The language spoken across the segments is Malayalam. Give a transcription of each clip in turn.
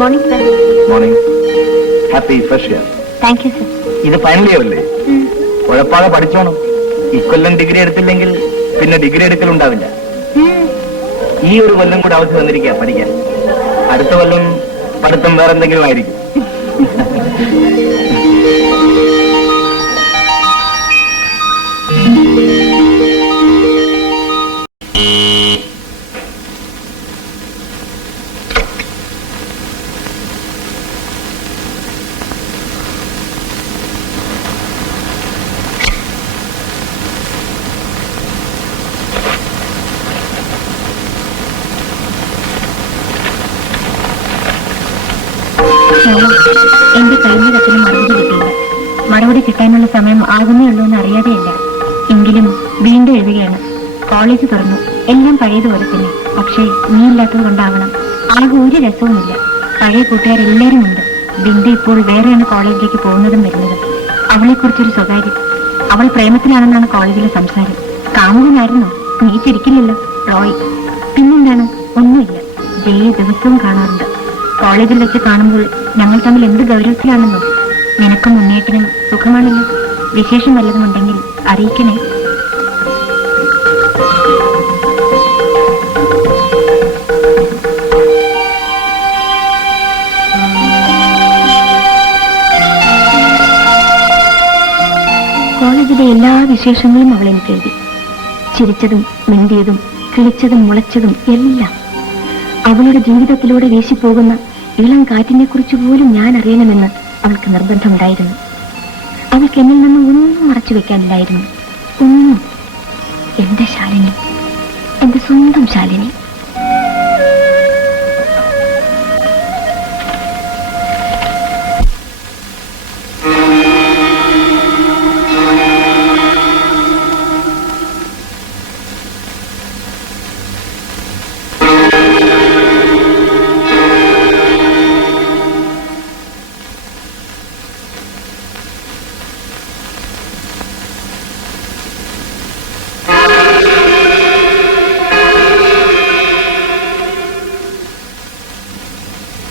Morning sir. Morning. Happy fresh year. Thank you sir. ഇത് ഫൈനൽ ഇയർ അല്ലേ? ഉഴപ്പാതെ പഠിച്ചോണം. ഇക്കൊല്ലം ഡിഗ്രി എടുത്തില്ലെങ്കിൽ പിന്നെ ഡിഗ്രി എടുക്കലുണ്ടാവില്ല. ഈ ഒരു കൊല്ലം കൂടെ അവധി വന്നിരിക്കുക പഠിക്കാൻ. അടുത്ത കൊല്ലം പഠിത്തം വേറെ എന്തെങ്കിലും ആയിരിക്കും. എന്റെ കഴിഞ്ഞ കത്തിന് മറുപടി കിട്ടിയില്ല. മറുപടി കിട്ടാനുള്ള സമയം ആകുന്നേ ഉള്ളൂ എന്ന് അറിയാതെയല്ല. എങ്കിലും വീണ്ടും എഴുതുകയാണ്. കോളേജ് തുറന്നു, എല്ലാം പഴയതുപോലെ തന്നെ. പക്ഷേ നീ ഇല്ലാത്തത് കൊണ്ടാവണം ആകെ ഒരു രസവുമില്ല. പഴയ കൂട്ടുകാരെല്ലാവരും ഉണ്ട്. ബിന്ദു ഇപ്പോൾ വേറെയാണ് കോളേജിലേക്ക് പോകുന്നതും വരുന്നതും. അവളെക്കുറിച്ചൊരു സ്വകാര്യം. അവൾ പ്രേമത്തിലാണെന്നാണ് കോളേജിലെ സംസാരം. കാമുകനായിരുന്നോ? നീ ചിരിക്കില്ലല്ലോ. റോയ്. പിന്നെന്താണ്? ഒന്നുമില്ല. ജയെ ദിവസവും കാണാറുണ്ട്. കോളേജിൽ വെച്ച് കാണുമ്പോൾ ഞങ്ങൾ തമ്മിൽ എന്ത് ഗൗരവത്തിലാണെന്നോ. നിനക്കും മുന്നേറ്റനും സുഖമാണല്ലോ. വിശേഷം വല്ലതുമുണ്ടെങ്കിൽ അറിയിക്കണേ. കോളേജിലെ എല്ലാ വിശേഷങ്ങളും അവൾ എനിക്ക് എഴുതി. ചിരിച്ചതും മിണ്ടിയതും കിളിച്ചതും മുളച്ചതും എല്ലാം. അവളുടെ ജീവിതത്തിലൂടെ വീശിപ്പോകുന്ന ഇളം കാറ്റിനെ കുറിച്ച് പോലും ഞാൻ അറിയണമെന്ന് അവൾക്ക് നിർബന്ധമുണ്ടായിരുന്നു. അവൾക്ക് എന്നിൽ നിന്നും ഒന്നും മറച്ചു വെക്കാനില്ലായിരുന്നു. ഒന്നും. എന്റെ ശാലിനി, എന്റെ സ്വന്തം Shalini.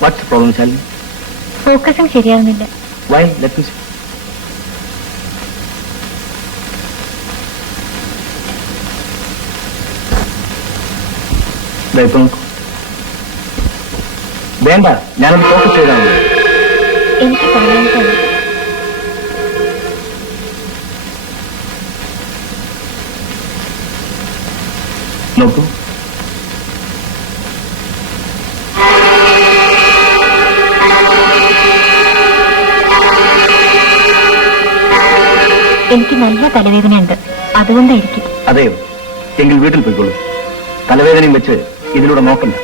What's the problem, Shalini? ഫോക്കസിങ് ശരിയാവുന്നില്ല. Why? Let me see. ഇപ്പൊ നോക്കൂ. വേണ്ട, ഞാനത് ഫോക്കസ് ചെയ്താണ്. എനിക്ക് പറയാൻ നോക്കൂ. എനിക്ക് നല്ല തലവേദനയുണ്ട്, അതുകൊണ്ടായിരിക്കും. അതെയോ? എങ്കിൽ വീട്ടിൽ പോയിക്കോളൂ. തലവേദനയും വെച്ച് ഇതിലൂടെ നോക്കണ്ട.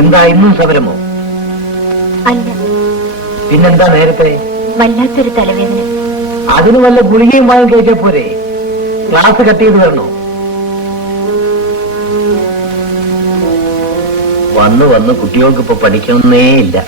എന്താ ഇന്നും സമരമോ? അല്ല. പിന്നെന്താ നേരത്തെ? വല്ലാത്തൊരു തലവേദന. അതിന് വല്ല ഗുളികയും വാങ്ങി കഴിച്ചാൽ പോരെ? ക്ലാസ് കട്ട് ചെയ്ത് വരണോ? വന്ന് വന്ന് കുട്ടികൾക്ക് ഇപ്പൊ പഠിക്കുന്നേ ഇല്ല.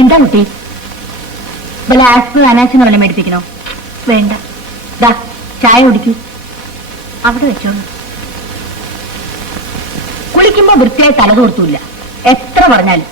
എന്താ കുട്ടി? വല്ല ആസ്പ് അനാച്ചിന് വല്ലതും മേടിപ്പിക്കണോ? വേണ്ട. ദാ ചായ കുടിക്കൂ. അവിടെ വെച്ചോളൂ. കുളിക്കുമ്പോ വൃത്തിയായി തലതോർത്തൂല്ല, എത്ര പറഞ്ഞാലും.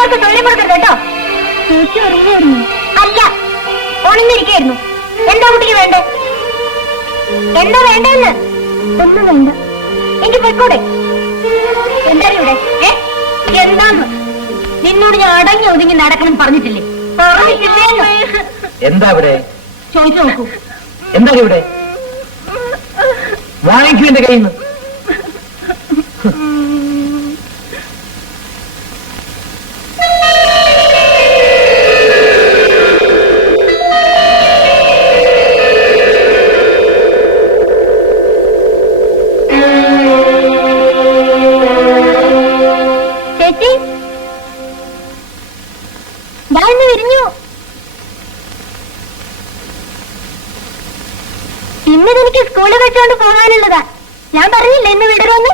മറ്റുള്ളവർക്ക് തൊഴിൽ കൊടുക്കരുത് കേട്ടോ. ചേച്ചി ഉറങ്ങിയായിരുന്നു? അല്ല, ഉണർന്നിരിക്കായിരുന്നു. എന്താ കുട്ടിക്ക് വേണ്ടേ? എന്താ വേണ്ടെന്ന്? ഒന്നും വേണ്ട. എനിക്ക് പോയിക്കൂടെ? എന്താ ഇവിടെ? എന്താന്ന് നിന്നോട് ഞാൻ അടങ്ങി ഒതുങ്ങി നടക്കണം പറഞ്ഞിട്ടില്ലേ? എന്താ ഇവിടെ? ചോദിച്ചു നോക്കൂ. എന്താ ഇവിടെ? വാങ്ങിക്കൂ എന്റെ കയ്യിൽ നിന്ന്. ചേച്ചി ഇന്ന് വിരിഞ്ഞു. ഇന്നെനിക്ക് സ്കൂളിൽ വെച്ചോണ്ട് പോകാനുള്ളതാ. ഞാൻ പറഞ്ഞില്ല ഇന്ന് വിടരുമെന്ന്.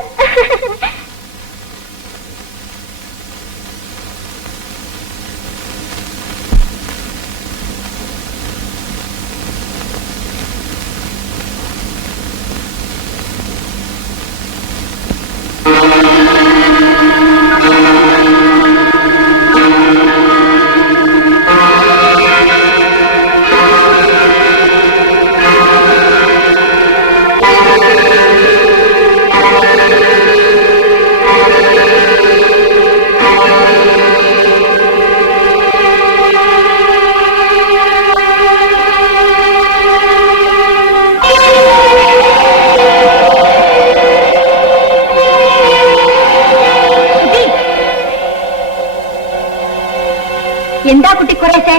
എന്താ കുട്ടി കുറേശ്ശെ?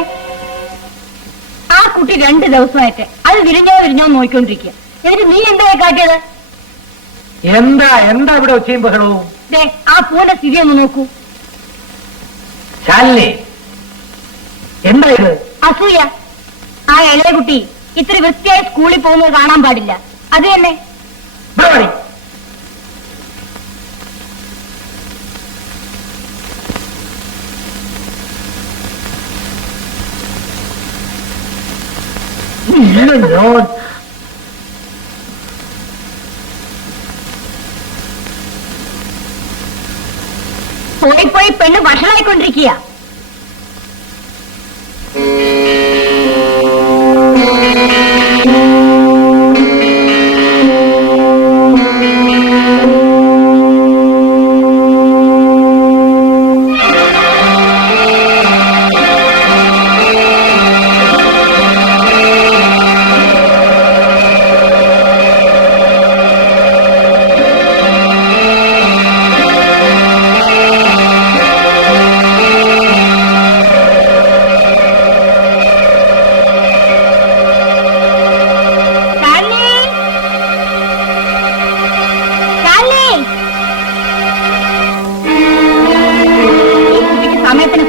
ആ കുട്ടി 2 ദിവസമായിട്ട് അത് വിരിഞ്ഞോ നോക്കിക്കൊണ്ടിരിക്കുക. എന്നിട്ട് നീ എന്താ കാട്ടിയത്? എന്താ എന്താ ഇവിടെ ഒച്ചയും ബഹളവും? ആ പൂവിന്റെ സ്ഥിതി ഒന്ന് നോക്കൂ. ശാലിനി, എന്താ ഇത്? അസൂയ. ആ ഇളയ കുട്ടി ഇത്തിരി വൃത്തിയായി സ്കൂളിൽ പോകുന്നത് കാണാൻ പാടില്ല. അത് തന്നെ. പോയി പെണ്ണ് വഷളായിക്കൊണ്ടിരിക്കുക.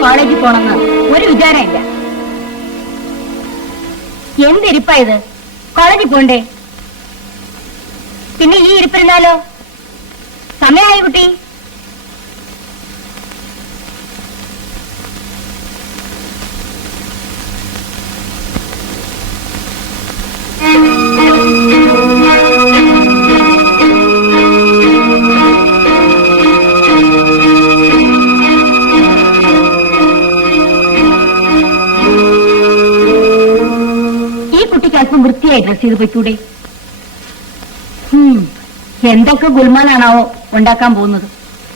കോളേജിൽ പോണെന്ന് ഒരു വിചാരമില്ല. എന്തിരിപ്പാ ഇത്? കോളേജിൽ പോണ്ടേ? പിന്നെ ഈ ഇരിപ്പിരുന്നാലോ? സമയമായി കുട്ടി. അല്പം വൃത്തിയായി ഡ്രസ് ചെയ്ത് പോയിക്കൂടെ? എന്തൊക്കെ ഗുൽമാനാണാവോ ഉണ്ടാക്കാൻ പോകുന്നത്.